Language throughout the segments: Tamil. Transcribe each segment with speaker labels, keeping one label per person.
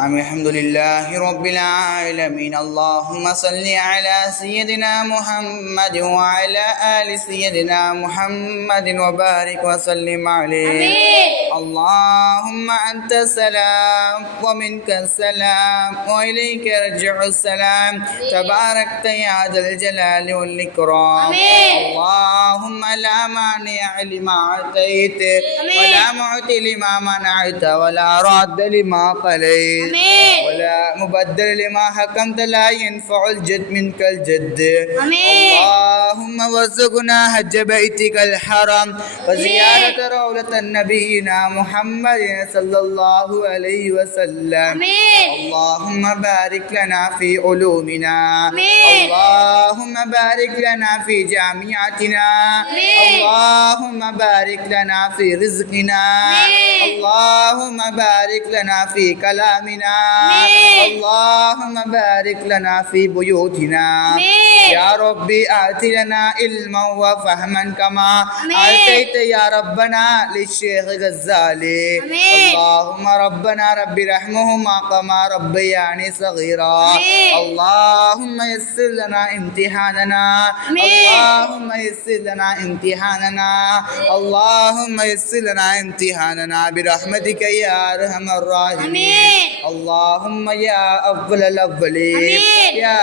Speaker 1: الحمد لله رب العالمين. اللهم صل على سيدنا محمد وعلى آل سيدنا محمد وبارك وسلم عليه. اللهم أنت السلام ومنك السلام وإليك يرجع السلام. تباركت يا ذا الجلال والإكرام. اللهم لا مانع لما أعطيت ولا معطي لما منعت ولا راد لما قليت. ولا مبدل لما حكمت لا ينفع الجد منك الجد. اللهم وارزقنا حج بيتك الحرام وزيارة روضة نبينا محمد صلى الله عليه وسلم. اللهم بارك لنا في علومنا. اللهم بارك لنا في جامعتنا. اللهم بارك لنا في رزقنا. اللهم بارك لنا في كلامنا. اللهم بارك لنا في بيوتنا. يا ربي آت لنا علما وفهما كما آتيت يا ربنا للشيخ غزالي. اللهم ربنا رب رحمهما كما ربياني صغيرا. اللهم يسر لنا امتحاننا. اللهم يسر لنا امتحاننا. اللهم يسر لنا امتحاننا برحمتك يا أرحم الراحمين. اللهم يا أفضل الأفضلين يا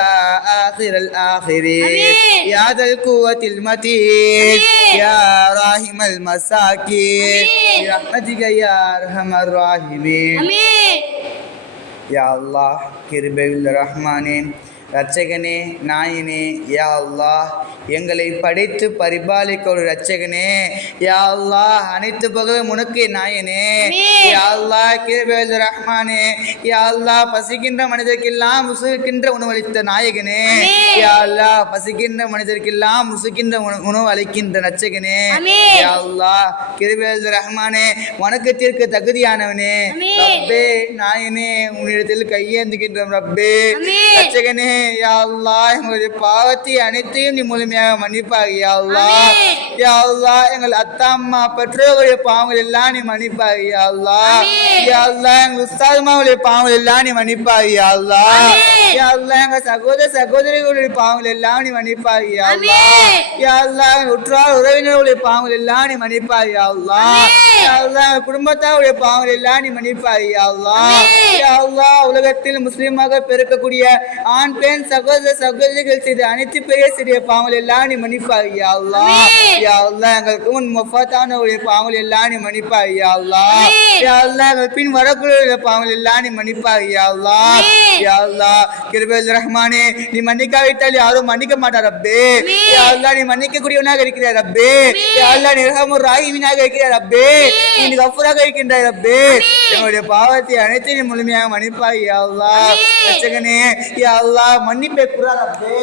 Speaker 1: آخر الآخرين يا ذا القوة المتين يا راحم المساكين يا برحمتك يا أرحم الراحمين. يا الله كرب الرحمن رتشكني نايني يا الله எங்களை படைத்து பரிபாலிக்க ஒரு ரட்சகனே யா அல்லாஹ் அனைத்து பகலும் உனக்கு நாயனே. யா அல்லாஹ் கிருபையுள்ள ரஹ்மானே. யா அல்லாஹ் பசிக்கின்ற மனிதர்க்கெல்லாம் முசுகின்ற உணவளித்த நாயகனே. யா அல்லாஹ் பசிக்கின்ற மனிதர்க்கெல்லாம் முசுகின்ற உண- உணவு அளிக்கின்ற ரட்சகனே யா அல்லாஹ் கிருபையுள்ள ரஹ்மானே. வணக்கத்திற்கு தகுதியானவனே. ரப்பே நாயனே உன்னிடத்தில் கையேந்துகின்றோம் ரப்பே. ரட்சகனே யா அல்லாஹ் எங்களுடைய பாவத்தை அனைத்தையும் நீ முழுமையாக மன்னிப்பாக யா அல்லாஹ் யா அல்லாஹ் எங்கள் அத்தா அம்மா பெற்றோர்களுடைய பாவங்கள் எல்லாம் நீ மன்னிப்பாக யா அல்லாஹ் யா அல்லாஹ் எங்கள் உஸ்தாதுமாவுடைய பாவங்கள் எல்லாம் நீ மன்னிப்பாக யா அல்லாஹ் யா அல்லாஹ் எங்க சகோதர சகோதரிகளுடைய பாவங்கள் எல்லாம் நீ மன்னிப்பாக யா அல்லாஹ் யா அல்லாஹ் எங்கள் உற்றார் உறவினர்களுடைய பாவங்கள் எல்லாம் நீ மன்னிப்பாக யா அல்லாஹ் யா அல்லாஹ் எங்கள் குடும்பத்தாருடைய பாவங்கள் எல்லாம் நீ மன்னிப்பாக யா அல்லாஹ் யா அல்லாஹ் உலகத்தில் முஸ்லீமாக பிறக்கக்கூடிய ஆண் பெண் சகோதர சகோதரிகள் செய்த அனைத்து பெரிய சிறிய பாவங்கள் எல்லாம் நீ மன்னிப்பாய் யா அல்லாஹ். யா அல்லாஹ் எங்களுக்கு முன் மஃபாத்தானவருடைய பாவங்கள் எல்லாம் நீ மன்னிப்பாய் யா அல்லாஹ். யா அல்லாஹ் எங்கள் பின் வரக்கூடிய பாவங்கள் எல்லாம் நீ மன்னிப்பாய் யா அல்லாஹ். யா அல்லாஹ் கிருபைல் ரஹ்மானே நீ மன்னிக்காவிட்டால் யாரும் மன்னிக்க மாட்டார் ரப்பே. யா அல்லாஹ் நீ மன்னிக்க கூடியவனாக இருக்கிறார் ரப்பே யா அல்லாஹ் நீ ரஹமுர் ராஹிமினாக இருக்கிறார் ரப்பே. நீ கஃபூராக இருக்கின்றாய் ரப்பே. எங்களுடைய பாவத்தை அனைத்தையும் முழுமையாக மன்னிப்பாய் யா அல்லாஹ். மன்னிப்பை குரா ரப்பே.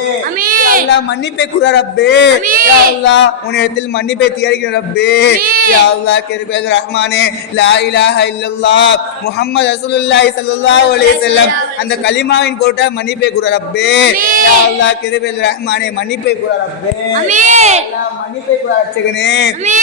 Speaker 1: யா அல்லாஹ் மன்னிப்பை குரா ரப்பே. யா அல்லாஹ் உன்னிடத்தில் மன்னிப்பை தேடுகிற ரப்பே. யா அல்லாஹ் கிருபைல் ரஹ்மானே லா இலாஹ முஹம்மது ரசூலுல்லாஹி ஸல்லல்லாஹு அலைஹி வஸல்லம். அந்த கலிமாவின் போட்ட மன்னிப்பை குரா ரப்பே. யா அல்லாஹ் கிருபைல் ரஹ்மானே மன்னிப்பை குரா ரப்பே. யா அல்லாஹ் மன்னிப்பை குரா ரட்சகனே.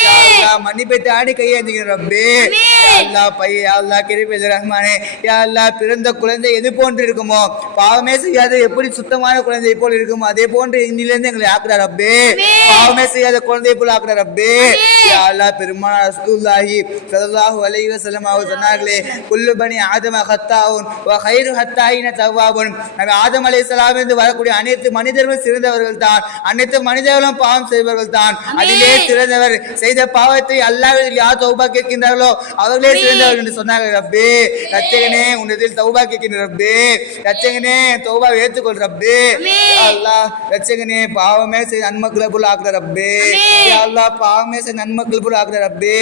Speaker 1: யா அல்லாஹ் மன்னிப்பை தாடி கையேந்துகிற ரப்பே. யா அல்லாஹ் பைய யா அல்லாஹ் கிருபைல் ரஹ்மானே. யா அல்லாஹ் பிறந்த குழந்தை எது போன்று இருக்குமோ பாவமே செய்யாத எப்படி சுத்தமான குழந்தை போல் இருக்குமோ? அதே போன்று இன்னிலிருந்து எங்களை ஆக்குற ரப்பே பாவமே செய்யாத குழந்தை போல் ஆக்குற ரப்பே யா அல்லாஹ் பெருமானா ரசூலுல்லாஹி ஸல்லல்லாஹு அலைஹி வஸல்லம் அவர் சொன்னார்களே குல்லு பனி ஆதம ஹத்தாவுன் வ கைரு ஹத்தாயின தவ்வாபுன். நபி ஆதம் அலைஹிஸ்ஸலாம் இருந்து வரக்கூடிய அனைத்து மனிதர்களும் சிறந்தவர்கள் தான். அனைத்து மனிதர்களும் பாவம் செய்பவர்கள் தான். அதிலே சிறந்தவர் செய்த பாவத்தை அல்லாஹ்வில் யார் தௌபா கேட்கின்றார்களோ அவர்களே சிறந்தவர்கள் என்று சொன்னார்கள். ரப்பே ரச்சகனே உன்னதில் தௌபா கேட்கின்ற ரப்பே ரச்சகனே தௌபா ஏற்றுக்கொள் ரப்பே. ரச்சகனே பாவமே செய்த நன்மக்களை போல ஆக்குற ரப்பே. யா அல்லாஹ் பாவமே செய்த நன்மக்கள் போல ஆக்குற ரப்பே.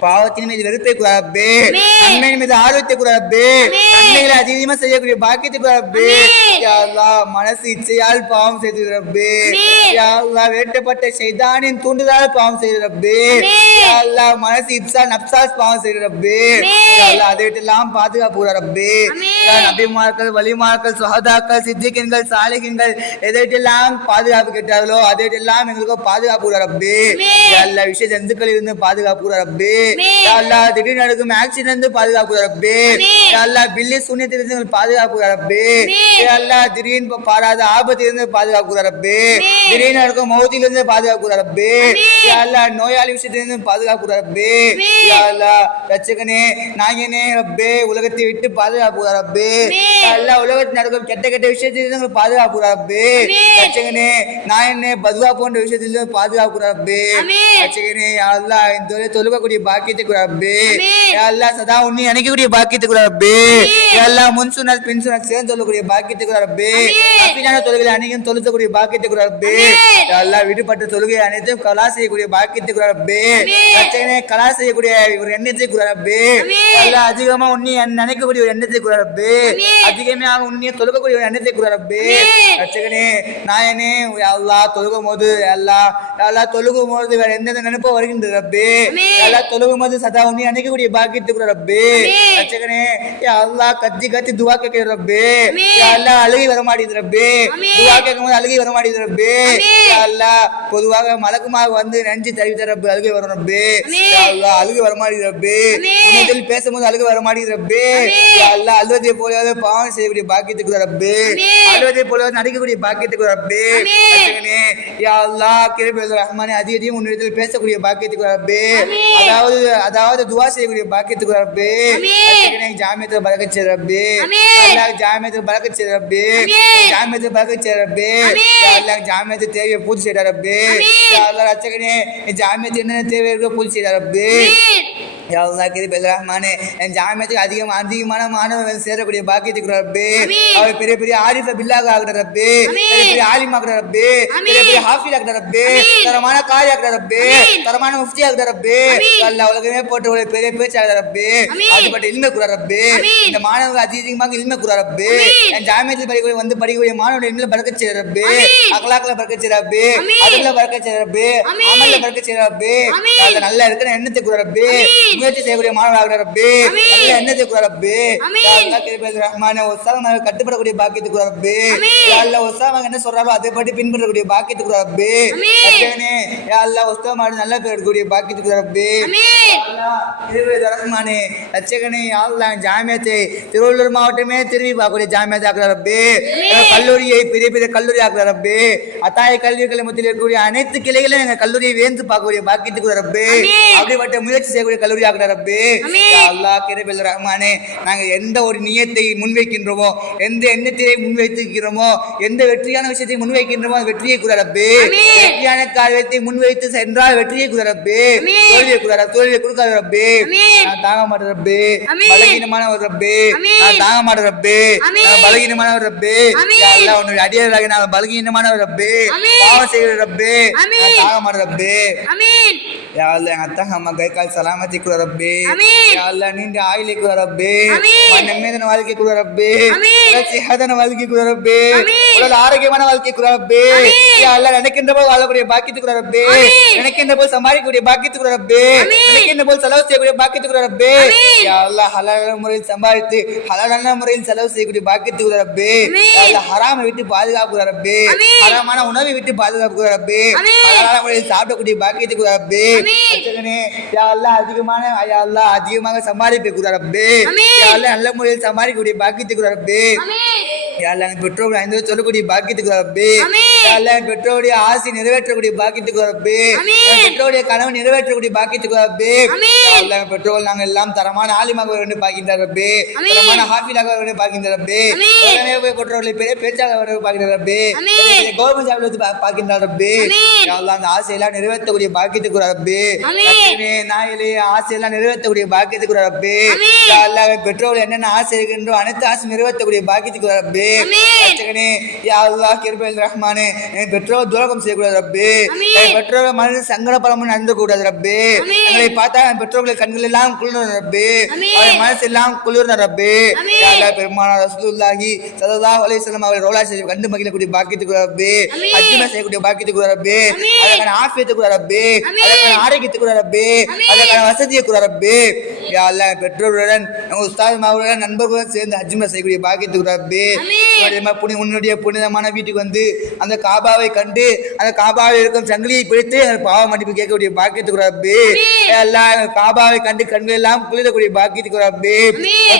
Speaker 1: பாவத்தின் மீது வெறுப்பை கூறப்பே நன்மையின் மீது ஆர்வத்தை கூறப்பே நன்மைகளை அதிகமா செய்யக்கூடிய பாக்கியத்தை கூறப்பே யா அல்லாஹ் மனசு இச்சையால் பாவம் செய்து ரப்பே. யா அல்லாஹ் வேட்டப்பட்ட ஷைத்தானின் தூண்டுதலால் பாவம் செய்து ரப்பே. யா அல்லாஹ் மனசு இப்சா நப்சாஸ் பாவம் செய்து ரப்பே. யா அல்லாஹ் அதை விட்டு எல்லாம் பாதுகாப்பு கூற ரப்பே. நபிமார்கள் வலிமார்கள் சுஹதாக்கள் சித்திகன்கள் சாலிகன்கள் எதையெல்லாம் பாதுகாப்பு கேட்டார்களோ அதையெல்லாம் எங்களுக்கு பாதுகாப்பு ரப்பே. அல்லாஹ் விஷய ஜந்துக்களில் இருந்து பாதுகாப்பு ரப்பே. அல்லாஹ் திடீர்னு நடக்கும் ஆக்சிடென்ட் இருந்து பாதுகாப்பு ரப்பே. அல்லாஹ் பில்லி சூன்யத்திலிருந்து எங்களுக்கு பாதுகாப்பு ரப்பே. திடீர்னு ப- பாராத ஆபத்திலிருந்து பாதுகாப்பு ரப்பே. திடீர்னு நடக்கும் மௌத்திலிருந்து பாதுகாப்பு ரப்பே. அல்லாஹ் நோயாளி விஷயத்திலிருந்து பாதுகாப்பு ரப்பே. அல்லாஹ் ரட்சகனே நாயனே ரப்பே. உலகத்தை விட்டு பாதுகாப்பு கொடு ரப்பே. அல்லாஹ் உலகத்தில் நடக்கும் கெட்ட கெட்ட விஷயத்திலிருந்து எங்களுக்கு பாதுகாப்பு ரப்பே.
Speaker 2: ஆமென்.
Speaker 1: ரட்சகனே நாயனே பதுவா போன்ற விஷயத்திலிருந்து பாதுகாப்பு ரப்பே. யா அல்லாஹ் இந்த தொழுகக்கூடிய பாக்கியத்தை ரப்பே. அல்லாஹ் சதா உன்னை அணைக்கக்கூடிய பாக்கியத்தை ரப்பே. அல்லாஹ் முன் சுனால் பின் சுனால் சேர்ந்து சொல்லக்கூடிய பாக்கியத்தை கொடு ரப்பே. அபிஞான தொழுகளை அனைக்கும் தொழுத்தக்கூடிய பாக்கியத்தை கொடு ரப்பே. அல்லாஹ் விடுபட்ட தொழுகை அனைத்தும் கலா செய்யக்கூடிய பாக்கியத்தை கொடு ரப்பே. ரட்சகனே கலா செய்யக்கூடிய ஒரு எண்ணத்தை ரப்பே. அல்லாஹ் அதிகமா உன்னை நினைக்கக்கூடிய ஒரு எண்ணத்தை கொடு ரப்பே. அதிகமாக உன்னை தொழுகக்கூடிய எண்ணத்தை கொடு ரப்பே.
Speaker 2: ஆமென்.
Speaker 1: ரட்சகனே நாயனே யா அல்லாஹ் தொழுகும் போது யா அல்லாஹ் தொழுகும் போது வேற எந்தெந்த நினைப்போ வருகின்ற ரப்பே. அல்லாஹ் தொழுகும் போது சதா உன்னை நினைக்கக்கூடிய பாக்கியத்தை கொடு ரப்பே. யா அல்லாஹ் கத்தி கத்தி துவா கேட்கிற ரப்பே. அல்லாஹ் அழுகை வர மாட்டேங்குது ரப்பே. துவா கேட்கும் போது அழுகை வர மாட்டேங்குது ரப்பே அல்லாஹ் பொதுவாக மலக்குமாக வந்து நன்றி தெரிவித்த ரப்பே அழுகை வரும் ரப்பே. அல்லாஹ் அழுகை வர மாட்டேங்குது ரப்பே பேசும்போது அழுகை வர மாட்டேங்குது ரப்பே அல்லாஹ் அழுவதை போலவே பாவம் செய்யக்கூடிய பாக்கியத்துக்கு ரப்பே. அழுவதை போலவே நடிக்கக்கூடிய பாக்கியத்துக்கு ரப்பே.
Speaker 2: ஆமென்.
Speaker 1: ரட்சகனே, யா அல்லாஹ் கிருபை ரஹ்மானே அதிக அதிகம் உன்னிடத்தில் பேசக்கூடிய பாக்கியத்துக்கு ரப்பே. அதாவது அதாவது துவா செய்யக்கூடிய பாக்கியத்துக்கு ரப்பே. ஜாமியத்தில் பறக்கச் செய்ய ரப்பே. ஜாமியத்தில் பறக்கச் செய்ய ரப்பே. ஜாமியத்தில் பறக்கச் செய்ய ரப்பே. அல்லாஹ் ஜாமியத்தில் தேவையை பூர்த்தி செய்ய ரப்பே. ரட்சகனே ஜாமியத்தில் என்னென்ன தேவை இருக்கோ பூர்த்தி செய்ய ரப்பே.
Speaker 2: ஆமென்.
Speaker 1: யா அல்லாஹ் கிருபை ரஹ்மானே என் ஜாமியத்துக்கு அதிகம் அதிகமான மாணவர்கள் சேரக்கூடிய பாக்கியத்துக்கு ரப்பே. அவர் பெரிய பெரிய ஆரிஃப பில்லாக ஆகிற ரப்பே. பெரிய பெரிய ஆலிம் ஆகிற ரப்பே. பெரிய பெரிய ஹாஃபில் ஆகிற ரப்பே. தரமான காரி ஆகிற ரப்பே. தரமான முஃப்தி ஆகிற ரப்பே. அல்லாஹ் உலகமே போட்டு ஒரு பெரிய பேச்சு ஆகிற ரப்பே. அதுபட்ட இல்மை குற ரப்பே. இந்த மாணவர்கள் அதிகமாக இல்மை குற ரப்பே. என் ஜாமியத்தில் படிக்கக்கூடிய வந்து படிக்கக்கூடிய மாணவர்கள் இல்மில் பறக்க செய்ய ரப்பே. அகலாக்கில் பறக்க செய்ய ரப்பே. அதுல பறக்க செய்ய ரப்பே. அமல்ல பறக்க செய்ய ரப்பே. நல்ல இருக்கிற எண்ணத்தை குற ரப்பே. முயற்சி செய்யக்கூடிய மாணவராக ரப்பே. எண்ணத்தை குற ரப்பே. ரஹ்மானே உஸ்தாமாக கட்டுப்படக்கூடிய பாக்கியத்துக்கு ரப்பே. அல்லாஹ் உஸ்தாமாக என்ன சொல்றாரோ அதை படி பின்பற்றக்கூடிய பாக்கியத்துக்கு ரப்பே. அல்லாஹ் உஸ்தாமாக நல்ல பேர் எடுக்கக்கூடிய பாக்கியத்துக்கு ரப்பே. ரஹ்மானே ரச்சகனே யா அல்லாஹ் ஜாமியத்தை திருவள்ளூர் மாவட்டமே திரும்பி பார்க்கக்கூடிய ஜாமியத்தை ஆக்குற ரப்பே. கல்லூரியை பெரிய பெரிய கல்லூரி ஆக்குற ரப்பே. அத்தாய கல்வி கல்விமத்தில் இருக்கக்கூடிய அனைத்து கிளைகளும் எங்க கல்லூரியை வேந்து பார்க்கக்கூடிய பாக்கியத்துக்கு ரப்பே. அப்படிப்பட்ட முயற்சி செய்யக்கூடிய கல்லூரி ஆக்குற ரப்பே அல்லாஹ் கிருபையில் ரஹ்மானே நாங்க எந்த ஒரு நியத்தை முன்வைக்கின்றோமோ எந்த எண்ணத்தை முன்வைத்திருக்கிறோமோ எந்த வெற்றியான விஷயத்தை முன்வைக்கின்றோமோ வெற்றியை கூட ரப்பே. வெற்றியான காரியத்தை முன்வைத்து சென்றால் வெற்றியை கூட ரப்பே. தோல்வியை கூட தோல்வியை கொடுக்காத ரப்பே. நான் தாங்க மாட்டேன் ரப்பே. பலகீனமான ஒரு ரப்பே. நான் தாங்க மாட்டேன் ரப்பே. நான் பலகீனமான ஒரு ரப்பே அல்லாஹ் உன்னுடைய அடியாராக நான் பலகீனமான ஒரு ரப்பே. பாவம் செய்கிற ரப்பே. நான் தாங்க மாட்டேன் ரப்பே
Speaker 2: ஆமென்.
Speaker 1: யா அல்லாஹ் எங்க அத்தா அம்மா கை கால் சலாமத்தி கூட ரப்பே. அல்லாஹ் நீண்ட ஆயுளை கூட ரப்பே. நிம்மதியான வாழ்க்கை கூட ரப்பே. உடல் சிஹாதான வாழ்க்கை கூட ரப்பே
Speaker 2: ஆமென்.
Speaker 1: உடல் ஆரோக்கியமான வாழ்க்கை கூட ரப்பே
Speaker 2: ஆமென்.
Speaker 1: யா அல்லாஹ் நினைக்கின்ற போது வாழக்கூடிய பாக்கியத்துக்கு கூட ரப்பே
Speaker 2: ஆமென்.
Speaker 1: நினைக்கின்ற போது சம்பாதிக்கக்கூடிய பாக்கியத்துக்கு கூட ரப்பே
Speaker 2: ஆமென்.
Speaker 1: நினைக்கின்ற போது செலவு செய்யக்கூடிய பாக்கியத்துக்கு கூட ரப்பே
Speaker 2: ஆமென்.
Speaker 1: யா அல்லாஹ் ஹலாலான முறையில் சம்பாதித்து ஹலாலான முறையில் செலவு செய்யக்கூடிய பாக்கியத்துக்கு கூட ரப்பே
Speaker 2: ஆமென்.
Speaker 1: யா அல்லாஹ் ஹராமை விட்டு பாதுகாப்பு கூட ரப்பே
Speaker 2: ஆமென்.
Speaker 1: ஹராமான உணவை விட்டு பாதுகாப்பு கூட ரப்பே
Speaker 2: ஆமென்.
Speaker 1: ஹலாலான முறையில் சாப்பிடக்கூடிய பாக்கியத்துக்கு கூட ரப்பே
Speaker 2: ஆமென்.
Speaker 1: ரட்சகனே, யா அல்லாஹ் அதிகமான யா அல்லாஹ் அதிகமாக சம்பாதிக்க கூட ரப்பே
Speaker 2: ஆமென்.
Speaker 1: யா அல்லாஹ் நல்ல முறையில் சம்பாதிக்கக்கூடிய பாக்கியத்துக்கு கூட என் பெற்றோர்கள் ஐந்து சொல்லக்கூடிய பாக்கியத்துக்கு ரப்பே
Speaker 2: ஆமென்.
Speaker 1: யா அல்லாஹ் என் பெற்றோருடைய ஆசை நிறைவேற்றக்கூடிய பாக்கியத்துக்கு ரப்பே பெற்றோருடைய கனவு நிறைவேற்றக்கூடிய பாக்கியத்துக்கு ரப்பே அல்லாஹ் பெற்றோர்கள் நாங்கள் எல்லாம் தரமான ஆலிமாக வேண்டும் பார்க்கின்ற ரப்பே. தரமான ஹாஃபிலாக வேண்டும் ரப்பே. உலகமே போய் பெற்றோர்களை பெரிய பேச்சாக வேண்டும் பார்க்கின்ற ரப்பே. கவர்மெண்ட் ஜாப்ல வந்து பா- பார்க்கின்ற ரப்பே அல்லாஹ் அந்த ஆசையெல்லாம் நிறைவேற்றக்கூடிய பாக்கியத்துக்கு ரப்பே நாயிலே ஆசையெல்லாம் நிறைவேற்றக்கூடிய பாக்கியத்துக்கு ரப்பே அல்லாஹ் பெற்றோர்கள் என்னென்ன ஆசை இருக்கின்றோ அனைத்து ஆசை நிறைவேற்றக்கூடிய பாக்கியத்துக்கு ரப்பே யா அல்லாஹ் கிருபையில் ரஹ்மானே என் பெற்றோர் துரோகம் செய்யக்கூடாது ரப்பே. என் பெற்றோர்கள் மனதில் சங்கடப்படமும் நடந்து கூடாது ரப்பே. எங்களை பார்த்தா என் பெற்றோர்களை கண்கள் எல்லாம் குளிர்ந்த ரப்பே. அவன் மனசு எல்லாம் குளிர்ந்த ரப்பே பெருமானார் ரசூலுல்லாஹி ஸல்லல்லாஹு அலைஹி வஸல்லம் அவர்கள் ரோலா ஷெரீஃப் கண்டு மகிழக்கூடிய பாக்கியத்துக்கு ரப்பே. ஹஜ்ஜுமே செய்யக்கூடிய பாக்கியத்துக்கு ரப்பே. அதற்கான ஆஃபியத்துக்கு ரப்பே. அதற்கான ஆரோக்கியத்துக்கு ரப்பே. அதற்கான வசதியை கூட ரப்பே யா பெற்றோருடன் உங்க உஸ்தாத் மாவுடன் நண்பர்களுடன் சேர்ந்து ஹஜ்ஜுமே செய்யக்கூடிய பாக்கியத்துக்கு ரப்பே. புனி- உன்னுடைய புனிதமான வீட்டுக்கு வந்து அந்த காபாவை கண்டு அந்த காபாவில் இருக்கும் சங்கிலியை பிடித்து பாவ மன்னிப்பு கேட்கக்கூடிய பாக்கியத்துக்கு ரப்பே. அல்லாஹ் காபாவை கண்டு கண்கள் எல்லாம் குளிரக்கூடிய பாக்கியத்துக்கு ரப்பே.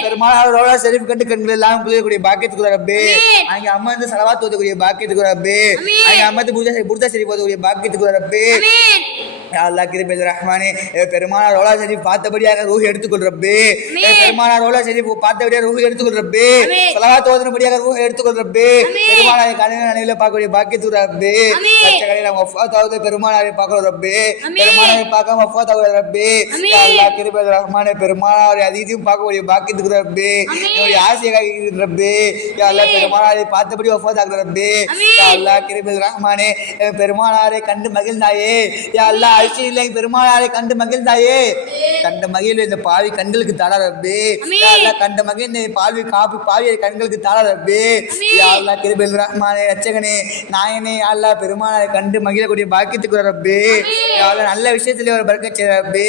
Speaker 1: பெருமாள் ரோலா ஷெரீஃப் கண்டு கண்கள் எல்லாம் குளிரக்கூடிய பாக்கியத்துக்கு ரப்பே. அங்கே அம்மா வந்து சலவாத் ஓதக்கூடிய பாக்கியத்துக்கு ரப்பே. அங்கே அம்மா வந்து புர்தா புர்தா ஷெரீஃப் ஓதக்கூடிய பாக்கியத்துக்கு ரப்பே. அல்லாஹ் கிருபை ரஹ்மானே ஏ பெருமானார் ரோலா ஷெரீஃப் பார்த்தபடியாக ரூஹ் எடுத்துக்கொள் ரப்பே. பெருமானார் ரோலா ஷெரீஃப் பார்த்தபடியாக ரூஹ் எடுத்துக்கொள் ரப்பே.
Speaker 2: ஆமீன்.
Speaker 1: சலவாத் ஓதனபடியாக ரூஹ் எடுத்துக்கொள் ரப்பே. பெருமானாரை கனவு நினைவில் பார்க்கக்கூடிய பாக்கியத்துக்கு ரப்பே. வஃபாத்தாவது பெருமானாரை பார்க்கிறோம் ரப்பே. பெருமானாரை பார்க்காம வஃபாத்தாவது ரப்பே. அல்லாஹ் கிருபை ரஹ்மானே பெருமானாரை அதிகம் பார்க்கக்கூடிய பாக்கியத்துக்கு ரப்பே. என்னுடைய ஆசையை ரப்பே.
Speaker 2: ஆமீன்.
Speaker 1: பெருமானாரை பார்த்தபடி வஃபாத் ஆகிற ரப்பே. அல்லாஹ் கிருபை ரஹ்மானே பெருமானாரை கண்டு மகிழ்ந்தாயே. யா அல்லாஹ் அரிசியிலே பெருமானாரை கண்டு மகிழ்ந்தாயே? கண்ட மகிழ்வு இந்த பாவி கண்களுக்கு தாரா ரப்பே. கண்ட மகிழ்ந்த பாவி காப்பி பாவியை கண்களுக்கு தாரா ரப்பே.
Speaker 2: ஆமீன்.
Speaker 1: யா அல்லாஹ் கிருபை ரஹ்மானே ரச்சகனே நாயனே யா அல்லாஹ் பெருமானாரை கண்டு மகிழக்கூடிய பாக்கியத்துக்கு ரப்பே. அல்லாஹ் நல்ல விஷயத்திலே ஒரு பறக்கச் செய்ய ரப்பே.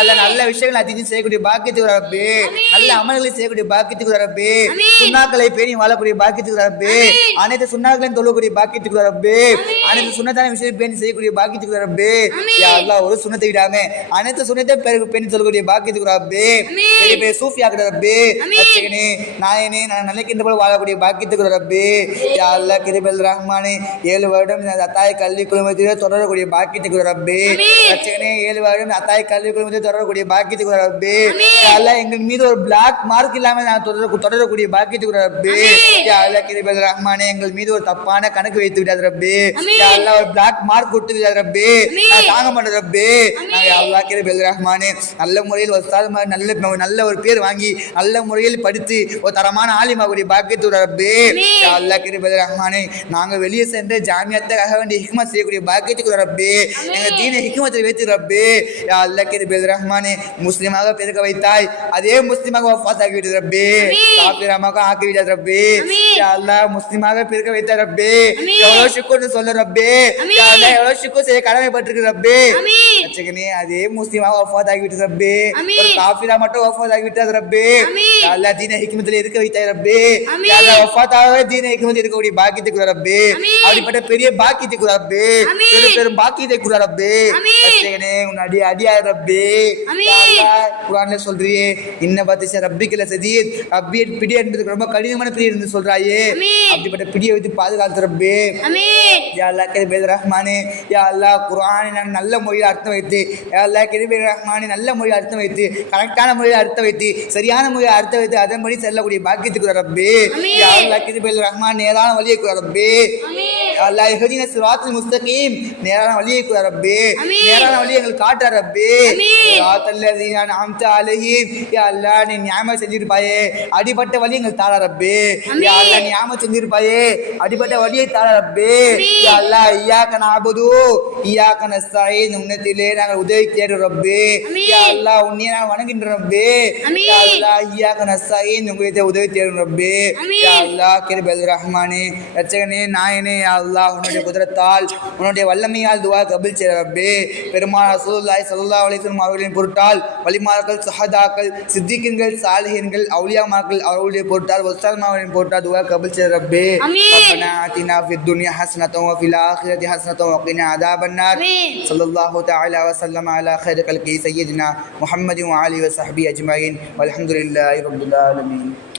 Speaker 1: அல்லாஹ் நல்ல விஷயங்களை அதிகம் செய்யக்கூடிய பாக்கியத்துக்கு ரப்பே. நல்ல அமல்களை செய்யக்கூடிய பாக்கியத்துக்கு ரப்பே. சுண்ணாக்களை பேணி வாழக்கூடிய பாக்கியத்துக்கு ரப்பே. அனைத்து சுண்ணாக்களையும் தொழக்கூடிய பாக்கியத்துக்கு ரப்பே. அனைத்து சுண்ணத்தான விஷயம் பேணி செய்யக்கூடிய பாக்கியத்துக்கு ரப்பே.
Speaker 2: ஆமீன்.
Speaker 1: யா அல்லாஹ் ஒரு சுண்ணத்தை விடாம அனைத்து சுண்ணத்தை பெரு பேணி சொல்லக்கூடிய பாக்கியத்துக்கு ரப்பே. பெரிய பெரிய சூஃபி ஆக்கிற ரப்பே. ரட்சகனே நாயனே நான் நினைக்கின்ற போல வாழக்கூடிய பாக்கியத்துக்கு ரப்பே யா அல்லாஹ் கிருபல் ரஹ்மானே ஏழு வருடம் அத்தாய் கல்வி குழுமத்தில் தொடரக்கூடிய பாக்கியத்துக்கு ரப்பே. ரட்சகனே ஏழு வருடம் அத்தாய் கல்வி குழுமத்தில் தொடரக்கூடிய பாக்கியத்துக்கு ரப்பே
Speaker 2: ஆமீன்.
Speaker 1: யா அல்லாஹ் எங்கள் மீது ஒரு பிளாக் மார்க் இல்லாம நான் தொடர தொடரக்கூடிய பாக்கியத்துக்கு ரப்பே
Speaker 2: ஆமீன்.
Speaker 1: யா அல்லாஹ் கிருபல் ரஹ்மானே எங்கள் மீது ஒரு தப்பான கணக்கு வைத்து விடாத ரப்பே
Speaker 2: ஆமீன்.
Speaker 1: யா அல்லாஹ் ஒரு பிளாக் மார்க் கொடுத்து விடாத ரப்பே. நான் தாங்க மாட்டேன் ரப்பே. யா அல்லாஹ் கிருபல் ரஹ்மானே. நல்ல முறையில் ஒரு மாதிரி நல்ல நல்ல ஒரு பேர் வாங்கி நல்ல முறையில் படித்து ஒரு தரமான ஆலிமாவுடைய பாக்கியத்தோட ரப்பே. அல்லாஹ் கிருபல் ரஹ்மானே. நாங்க வெளியே சென்று ஜாமியத்துக்காக வேண்டிய ஹிக்மத் செய்யக்கூடிய பாக்கியத்துக்கு ரப்பே. எங்க தீன ஹிக்மத்தை வைத்து ரப்பே. யா அல்லாஹ் கிருபல் ரஹ்மானே. முஸ்லிமாக பிறக்க வைத்தாய் அதே முஸ்லிமாக வஃபாத் ஆக்கி விட்டது ரப்பே.
Speaker 2: ஆமீன்.
Speaker 1: காபிரமாக ஆக்கி விட்டது ரப்பே. அல்லாஹ் முஸ்லிமாக பிறக்க வைத்த ரப்பே. எவ்வளவு சுக்குன்னு சொல்ல ரப்பே. எவ்வளவு சுக்கு செய்ய கடமைப்பட்டிருக்கு ரப்பே. விட்டது ரப்பே
Speaker 2: ஆமீன்.
Speaker 1: ஒரு காஃபிரா மட்டும் வஃபாத் ஆகி விட்டது ரப்பே
Speaker 2: ஆமீன்.
Speaker 1: யா அல்லாஹ் தீன ஹிக்மத்தில் இருக்க வைத்தாய் ரப்பே
Speaker 2: ஆமீன்.
Speaker 1: யா அல்லாஹ் வஃபாத்தாகவே தீன ஹிக்மத்தில் இருக்கக்கூடிய பாக்கியத்துக்கு ரப்பே
Speaker 2: ஆமீன்.
Speaker 1: அப்படிப்பட்ட பெரிய பாக்கியத்துக்கு ரப்பே
Speaker 2: ஆமீன்.
Speaker 1: பெரும் பெரும் பாக்கியத்தை குரா ரப்பே. ரட்சகனே உன் அடி அடியா ரப்பே குர்ஆன்ல சொல்றியே இன்ன பாத்திஷ ரப்பிக்கல சதீத் ரப்பியின் பிடி என்பது ரொம்ப கடினமான பிடி என்று சொல்றாயே. அப்படிப்பட்ட பிடியை வைத்து பாதுகாத்து ரப்பே யா அல்லாஹ் கிருபை ரஹ்மானே யா அல்லாஹ் குர்ஆனை நான் நல்ல முறையில் அர்த்தம் வைத்து யா அல்லாஹ் கிருபை ரஹ்மானே நல்ல முறையில் அர்த்தம் வைத்து கரெக்டான முறையில் அர்த்தம் வைத்து சரியான முறையில் அர்த்தம் வைத்து அதன்படி செல்லக்கூடிய பாக்கியத்துக்கு ரப்பே. அல்லாஹ் கிருபை ரஹ்மான் நேரான வழியை ரப்பே. அல்லாஹ் இஹ்தின சிராத்துல் முஸ்தகீம். நேரான வழியை குர ரப்பே. நேரான வழியை எங்களுக்கு காட்டுற ரப்பே.
Speaker 2: ஆமீன்.
Speaker 1: சிராத்தல் லதீன அன்அம்த அலைஹிம். யா அல்லாஹ் நீ நியாம செஞ்சிருப்பாயே. அடிபட்ட வழி எங்களுக்கு தார ரப்பே. யா அல்லாஹ் நியாம செஞ்சிருப்பாயே. அடிபட்ட வழியை தார ரப்பே. யா அல்லாஹ் இய்யாக நஅபுது இய்யாக நஸ்தஈன். உன்னத்திலே நாங்கள் உதவி தேடுறோம் ரப்பே. யா அல்லாஹ் உன்னையே நான் வணங்குகின்ற ரப்பே. யா அல்லாஹ் இய்யாக நஸ்தஈன். உங்களுக்கு உதவி தேடுறோம் ரப்பே. யா அல்லாஹ் கிருபல் ரஹ்மானே. ரட்சகனே நாயனே யா அல்லாஹ் உன்னுடைய குதிரத்தால் உன்னுடைய வல்லமையால் துவா கபில் செய்ய ரப்பே பெருமாள் ரசூலுல்லாஹி ஸல்லல்லாஹு அலைஹி வஸல்லம் அவர்களின் பொருட்டால் வலிமார்கள் சஹதாக்கள் சித்திகீன்கள் சாலிஹீன்கள் அவுலியாமாக்கள் அவர்களுடைய பொருட்டால் வஸ்தால்மாவின் பொருட்டால் துவா கபில் செய்ய ரப்பே
Speaker 2: ஆமீன்.
Speaker 1: ربنا آتنا في الدنيا حسنة وفي الآخرة حسنة وقنا عذاب النار
Speaker 2: آمين.
Speaker 1: صلى الله تعالى وسلم على خير خلقه سيدنا محمد وعلى وصحبه أجمعين والحمد لله رب العالمين